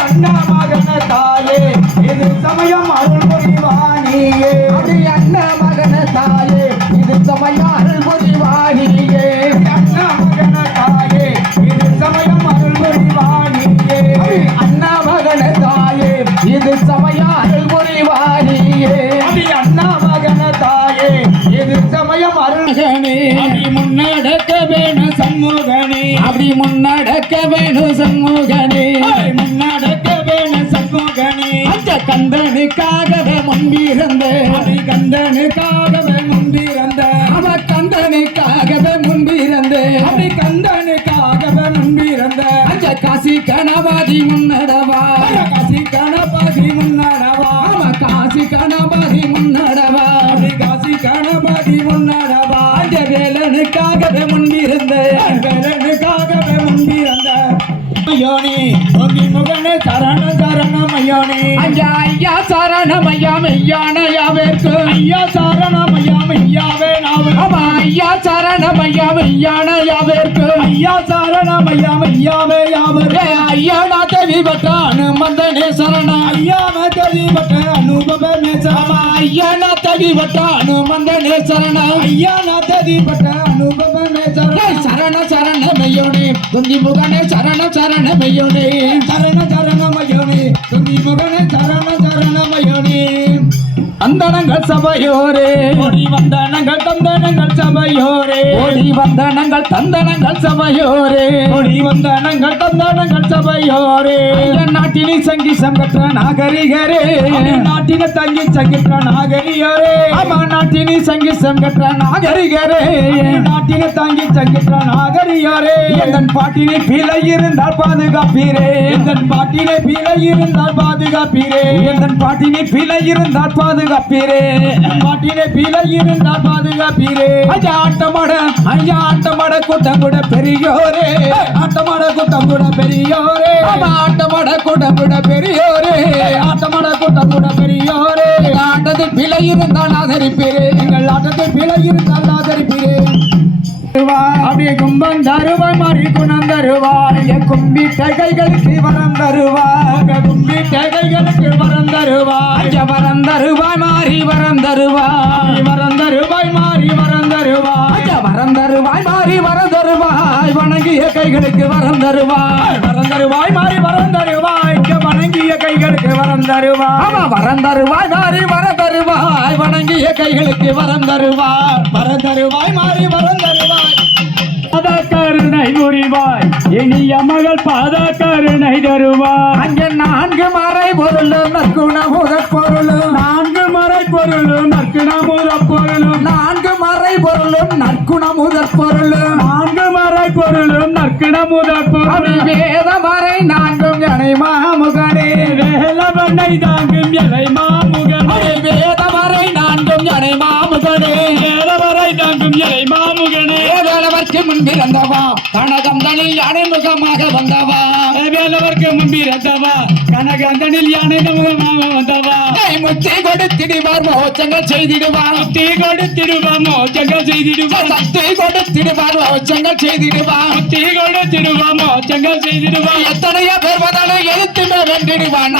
அண்ணா மகன தாயே இது சமயம் அருள் புரிவாடியே கந்தனுக்காகவே முன்பிருந்த அடி கந்தனுக்காகவே முன்பிறந்த. அவ கந்தனுக்காகவே முன்பிருந்த அடி கந்தனுக்காகவே முன்பிறந்த. அந்த காசி கணவாதி முன்னடவா? காசி கணபதி முன்னடவா? அவ காசி கணவாதி முன்னடவா? அடி காசி கணபதி முன்னடவா? அந்த வேலனுக்காகவே முன்பிருந்த வேலனுக்காகவே முன்பிறந்த. ஒங்கி முகனே ஐயோனி அந்த ஐயா சரணமையா மெய்யானையாவேற்கு ஐயா சரணம் ஐயா ஐயாவே நாவே அவ ஐயா சரணமையா மெய்யானையாவேற்கு ஐயா சரணம் ஐயா ஐயாவே யாவரே ஐயா நான் தேவி பட்டானு மந்தனே சரணம் ஐயா மேதவி பட்ட அனுபவ மேசமா ஐயா நான் தேவி பட்டானு மந்தனே சரணம் ஐயா நாததி பட்ட அனுபவ மேசமா ஏய் சரண சரண மெய்யோனே துந்தி முகனே சரண சரண மெய்யோனே சரண சரணமயோனி துதி முகனே சரண ように அந்தனங்கள் சபையோரே. ஓடி வந்தனங்கள் தந்தனங்கள் சபையோரே. ஓடி வந்தனங்கள் தந்தனங்கள் சபையோரே. ஓடி வந்தனங்கள் தந்தனங்கள் சபையோரே. நாட்டினி சங்கி சங்கற்ற நாகரிகரே. நாட்டின தங்கி சங்கிற்ற நாகரியோரே ஆமா நாட்டினி சங்கி சங்கற்ற நாகரிகரே. நாட்டின தங்கி சங்கிற்ற நாகரியோரே எந்தன் பாட்டினி பிழை இருந்தால் பாதுகாப்பீரே. எந்தன் பாட்டிலே பிழை இருந்தால் பாதுகாப்பீரே. எந்தன் பாட்டினி பிழை இருந்தால் பாதுகாப்பீரே. பாட்டிலே பிழை இருந்தால் பாதுகாப்பீரே. ஐயா ஆட்டமாட ஐயா ஆட்டமாட கூட்டம் கூட பெரியோரே. ஆட்டமாட கூட்டம் கூட பெரியோரே. ஆட்டமாட கூட்டம் கூட பெரியோரே. ஆட்டமாட கூட்டம் கூட பெரியோரே. ஆட்டத்தில் பிழை இருந்தால் ஆதரிப்பீரே. எங்கள் ஆட்டத்தில் பிழை இருந்தால் ஆதரிப்பீரே. அப்படியே கும்பம் தருவாய் மாறி குணம் தருவாய் கும்பிட்ட கைகளுக்கு வரம் தருவாய் கும்பிட்ட கைகளுக்கு வரம் தருவாய் வரம் தருவாய் மாறி வரம் தருவாய் வரம் தருவாய் மாறி வரம் தருவாய் வரம் தருவாய் மாறி வரம் தருவாய் வணங்கிய கைகளுக்கு வரம் தருவாய் வரம் தருவாய் மாறி வரம் தருவாய் வணங்கிய கைகளுக்கு வரம் தருவாய் ஆமா வரம் தருவாய் மாறி வரம் தருவாய் வணங்கிய கைகளுக்கு வரம் தருவாய் வரம் தருவாய் மாறி வரம் தருவாய் பாத கருணை புரிவாய் இனிய மகள் பாத கருணை தருவாய். அங்கே நான்கு மறை பொருள் நற்குண முதற் பொருள் நான்கு மறை பொருளும் நற்குணமுத பொருளும் நான்கு மறை பொருளும் நற்குண முதற் பொருள் நான்கு மறை பொருளும் நற்குணமுத அப்படி பொருளும் வேத மறை நான்கும் ஜனை மாமுகனே. வேலவண்ணை தாங்கும் எலை மாமுகன். வேத மறை நான்கும் ஜனை மாமுகனே. வேலவரை தாங்கும் எலை மாமுகனே. வேலவர்க்கு முன்பிருந்தவா கனகம் தனில் யானை முகமாக வந்தவா? வேலவர்க்கு முன்பிருந்தவா கனகந்தனில் யானை முகமாக வந்தவா? முத்தி கொடுத்திடுவார் மோச்சங்கள் செய்திடுவார். தீ கொடுத்திடுவான் மோச்சங்கள் செய்திடுவான் சத்தை கொடுத்திடுவார் மோச்சங்கள் செய்திடுவார். தீ கொடுத்திடுவான் மோச்சங்கள் செய்திடுவான் எத்தனையோ பேர் வந்தாலும் எதிர்த்துமே வென்றிடுவான்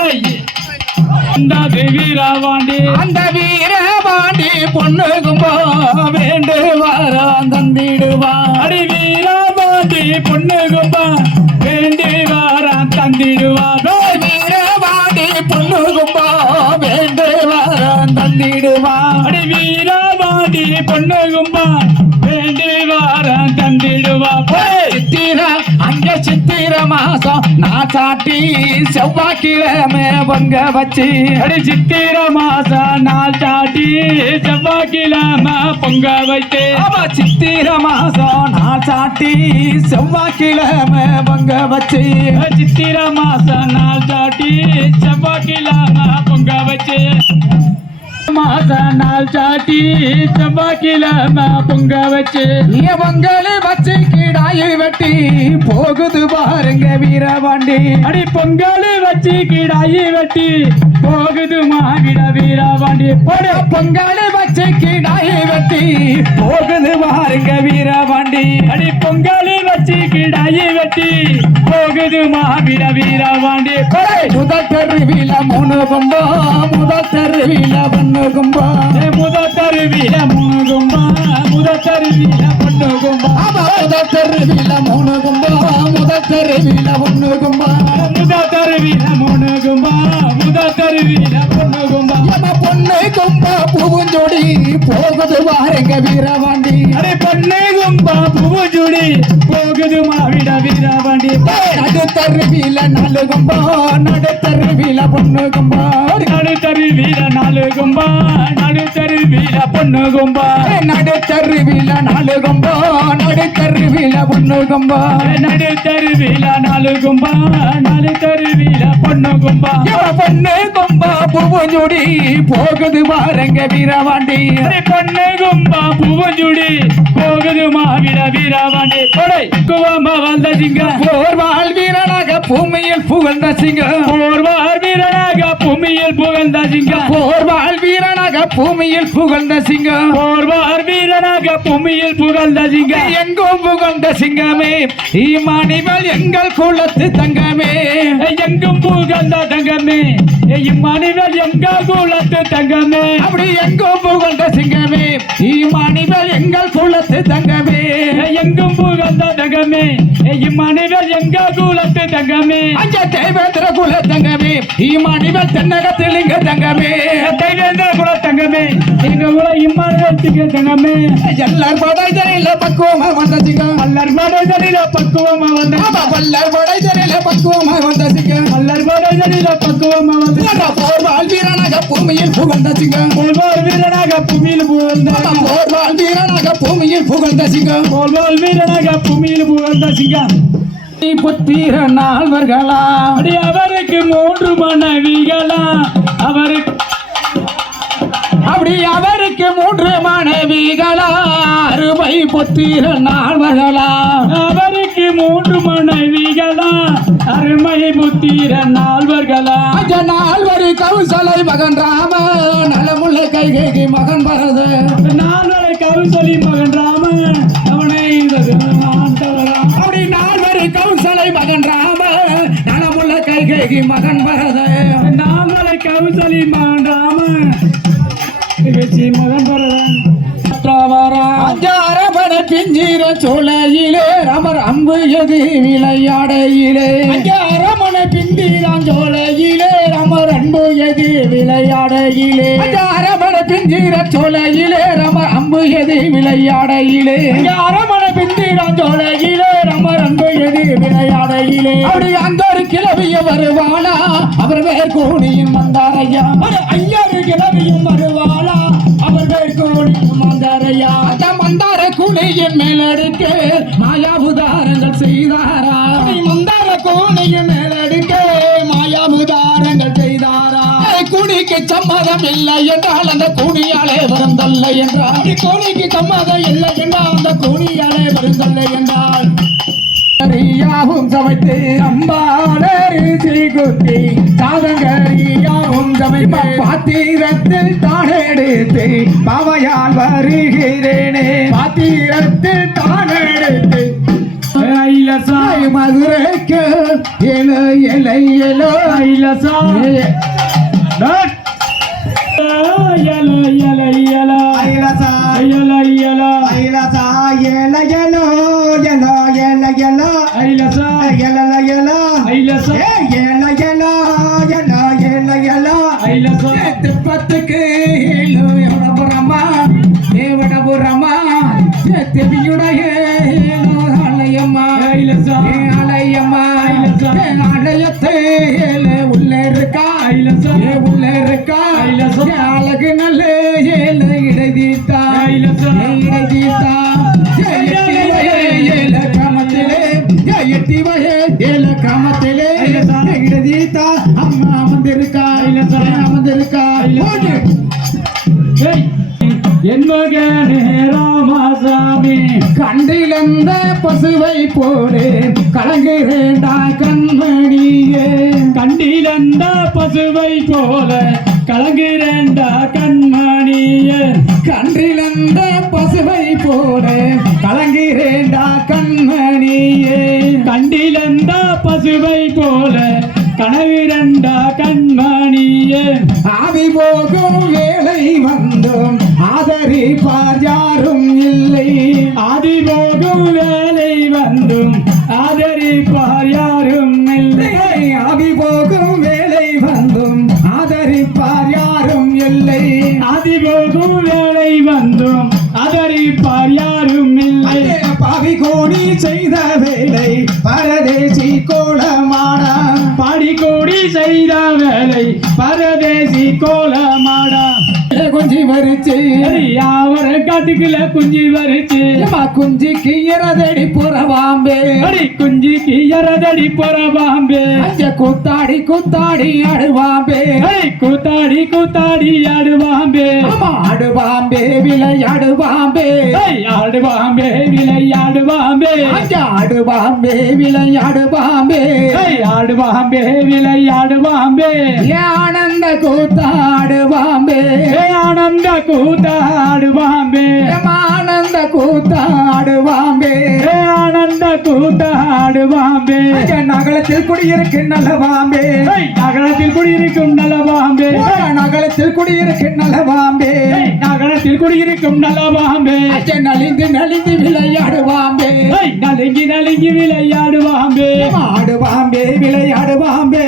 ஏய். அந்த வீராவாண்டி அந்த வீரபாண்டி பொண்ணுகும்போ வாரான் தந்திடுவான் சித்திர அங்க சித்திர மாசம். நான் சாட்டி செவ்வாய்க்கிழமை பொங்க வச்சு. அடி சித்திர மாச நாள் சாட்டி செவ்வாய்க்கிழமை பொங்க வைத்தே. ஆமா சித்திர மாசம். நான் சாட்டி செவ்வாய்க்கிழமை பொங்க வச்சு. சித்திர மாச நாள் சாட்டி செவ்வாய்க்கிழமை பொங்க வச்சு. மாசனால் நாள் சாட்டி செவ்வாய்க்கிழமை பொங்க வச்சு பொங்கல் வச்சு கிடாயை வெட்டி போகுது பாருங்க வீரவாண்டி அடி பொங்கல் வச்சு கிடாயி வெட்டி போகுது மாவிட வீரவாண்டி போடு பொங்கல் வச்சு கிடாயை வெட்டி போகுது பாருங்க வீரவாண்டி அடி பொங்கல் வச்சு கிடாயி வெட்டி போகுது மாவிட வீரவாண்டி போடு முதல் தெருவில மூணு கும்பா முதல் தெருவில பண்ணு கும்பா ஏ முத தருவில மூணு கும்பா முத தருவில பொண்ணு கும்பா ஆமா, முதல் தெருவில மூணு கும்பா முதல் தெருவில ஒண்ணு கும்பா முத தருவில மூணு கும்பா முத தருவில பொண்ணு கும்பா நம்ம பொண்ணு கும்பா பூவுஞ்சொடி போகுது பாருங்க வீரவாண்டி. அடே பொண்ணு கும்பா பூஜுடி போகுது மாவிட நடு தெருவில நாலு கும்பா நடு தெருவில பொண்ணு கும்பா. நடு தருவில நாலு கும்பா நடு தருவில பொண்ணு கும்பா. நடு தெருவில நாலு கும்பா நடு தெருவில பொண்ணு கும்பா. நடு தருவில நாலு கும்பா நாலு தருவில பொண்ணு கும்பா. பொண்ணு பூவுஞ்சொடி போகுது பாருங்க வீரவாண்டி. பொண்ணு கும்பா பூவஞ்சுடி போகுது மாவிட வீரவாண்டி. கொடை குவாம வந்த சிங்க. போர் வாழ் வீரனாக பூமியில் புகழ்ந்த சிங்கம் போர்வார் வீரனாக பூமியில் புகழ்ந்த சிங்க. போர் வாழ் வீரனாக பூமியில் புகழ்ந்த சிங்கம் போர்வார் வீரனாக பூமியில் புகழ்ந்த சிங்க. எங்கும் புகழ்ந்த சிங்கமே. ஈமானிவள் எங்கள் குலத்து தங்கமே. எங்கும் புகழ்ந்த தங்கமே. இம்மனிகள் எங்க குலத்து தங்கமே? அப்படி எங்கும் புகழ்ந்த சிங்கமே. ஈமானிவள் எங்கள் குலத்து தங்கமே. எங்கும் புகழ்ந்த தங்கமே. இம்மனிகள் எங்க குலத்து தங்கமே. அஞ்ச தேவேந்திர குல தங்கமே. ஈமானிவள் தென்னகத்தில் இங்க தங்கமே. தைவேந்திர குல தங்கமே. எங்க குல இம்மானத்துக்கு தங்கமே. எல்லார் படைதரில பக்குவமா வந்த சிங்கம். மல்லர் மடைதலில பக்குவமா வந்த ஆமா, வல்லார் படைதரில பக்குவமா வந்த சிங்கம். மல்லர் மடைதலில பக்குவமா வந்த போர் வாழ் வீரனாக பூமியில் புகழ்ந்த சிங்கம். போல்வார் வீரனாக பூமியில் புகழ்ந்த வாழ் வீரனாக பூமியில் புகழ்ந்த சிங்கம். போல்வார் வீரனாக பூமியில் புகழ்ந்த சிங்கம். புத்திர நால்வர்களா? அடி அவருக்கு மூன்று மனைவிகளா? அவருக்கு அப்படி அவருக்கு மூன்று மனைவிகளா? அருமை புத்திர நால்வர்களா? அவருக்கு மூன்று மனைவிகளா? அருமை புத்திர நால்வர்களா? நால்வரு கௌசலை மகன் ராம நலமுள்ள கைகை மகன் பரத. நால்வரை கவுசலி மகன் ராம அவனை அப்படி நால்வரு கௌசலை மகன் ராம நலமுள்ள கைகை மகன் பரத. நால்வரை கவுசலி மகன் ராம மகன் பரதன். பிஞ்சிர சோலையிலே ரமர் அம்பு எது விளையாடையிலே. அஞ்சாரமண பிந்திரான் சோலையிலே ரமர் அன்பு எது விளையாடையிலே. அஞ்சாரமண பிஞ்சிர சோலையிலே ரமர் அம்பு எது விளையாடையிலே. அஞ்சாரமண பிந்திரான் சோலையிலே ரமர் அன்பு எது விளையாடையிலே. அப்படி அந்த ஒரு கிளவிய வருவாளா? அவர் வேர் கோணியின் மந்தாரையா ஐயாறு கிளவியும் வருவாளா? அவர் வேர் கோணியின் மந்தார குணியின் மேலடுக்க மாயாபுதாரங்கள் செய்தாரா? மந்தார கோணியின் மேலடுக்க மாயாபுதாரங்கள் செய்தாரா? குணிக்கு சம்மதம் இல்லை என்றால் அந்த குணியாலே வருந்தல்ல என்றால் குணிக்கு சம்மதம் இல்லை என்றால் அந்த குணியாலே வருந்தல்ல என்றால் யாவும் சமைத்து அம்பாளரிசி குத்தி சாதங்கரியாவும் சமைத்து பாத்திரத்தில் தானெடுத்து பாவையால் வருகிறேனே. பாத்திரத்தில் தானெடுத்து ஐலசா மதுரைக்கு எலோ எலை எலோ ஐலசா எல எல எல ஐலசா எல எல ஐலசா. எல எலோ எலோ எல எலோ ஐலசா எலல எலோ ஐலசா. எல எலோ எலோ எல எலோ ஐலசா திப்பத்துக்கு எவடபுரமா ஏவடபுரமா தெவியுடைய ஆலயம்மா. ஐலசா. ஆலயம்மா ஐலசா. ஏழு உள்ள இருக்கா? ஐலசா. உள்ள இருக்கா? ஐலசா. அழகு நல்ல ஏழு இடைதீத்தா ஐலசா. இடைதீத்தா எட்டி வய ஏழ கிராமத்திலே. இடைதீத்தா அம்மா ஐலசா. வந்திருக்கா ஐலசா. போட்டு. ஏய், என் மகனே ராமசாமி. கண்டிலந்த பசுவை போடு. கலங்குறேண்டா கண்மணியே. கண்டிலந்த பசுவை போல கலங்குறேண்டா கண்மணியன் குஞ்சி மறிச்சு யாவர காட்டுக்குள்ள குஞ்சு வரிச்சு. குஞ்சிக்கு இரதடி புறவாம்பே. அடி குஞ்சிக்கு எரதடி பொற பாம்பே அஞ்ச கூத்தாடி கூத்தாடி அடுவாம்பே அடி கூத்தாடி கூத்தாடி ஆடுவாம்பே. ஆமா அடுவாம்பே விளையாடுவாம்பே. ஆடுவாம்பே விளையாடுவாம்பே. ஆடுவாம்பே விளையாடுவாம்பே. ஆடுவாம்பே விளையாடுவாம்பே. ஆனந்த கூத்தாடுவாம்பே. ஏ ஆனந்த கூத்தாடுவாம்பே ஏம்மா ஆனந்த கூத்தாடுவாம்பே அங்க நகலத்தில் குடியிருக்கு நல்லவாம்பே ஏய், நகரத்தில் குடியிருக்கும் நலவாம்பே நகலத்தில் குடியிருக்கு நல்லவாம்பே ஏய், நகரத்தில் குடியிருக்கும் நலவாம்பே அங்க நலிந்து நலிந்து விளையாடுவாம்பே நலுங்கி நலுங்கி விளையாடுவாம்பே ஆடுவாம்பே விளையாடுவாம்பே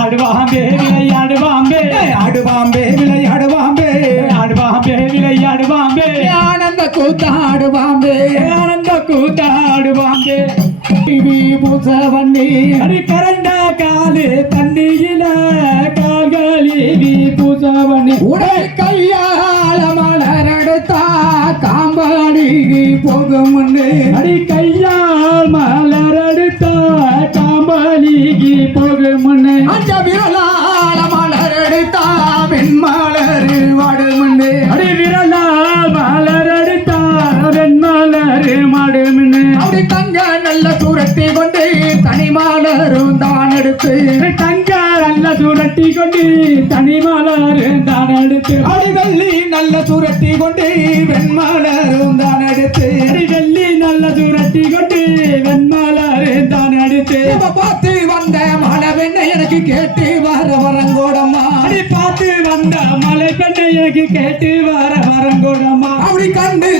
ஆடுவாம்பே விளையாடுவாம்பே ஆடுவாம்பே விளையாடுவாம்பே ஆடுவாம்பே விளையாடுவாம்பே ஆனந்த கூத்தாடுவாம்பே ஆனந்த கூத்தாடுவாம்பே டிவி பூசவண்ணி. அடி கரண்ட காலு தண்ணியில கால்களி பூசவனி உடை கையால மலரெடுத்தா காம்பாடி போகும் அடி கையால் மலரெடுத்த காம்பலிகி போகும் அஞ்ச விரலால சூரத்தை கொண்டு தனி மலரும் தான் எடுத்து. தங்க நல்ல சுரட்டி கொண்டு தனி மலர் தான் எடுத்து. அடி வெள்ளி நல்ல சூரத்தை கொண்டு வெண்மலரும் தான் எடுத்து. அடி வெள்ளி நல்ல சுரட்டி கொண்டு வெண்மலர் தான் எடுத்து. பார்த்து வந்த மழை வெண்ணை எனக்கு கேட்டு வர வரங்கோடம்மா. அடி பார்த்து வந்த மலை பெண்ணை எனக்கு கேட்டு வர வரங்கோடம்மா. அப்படி கண்டு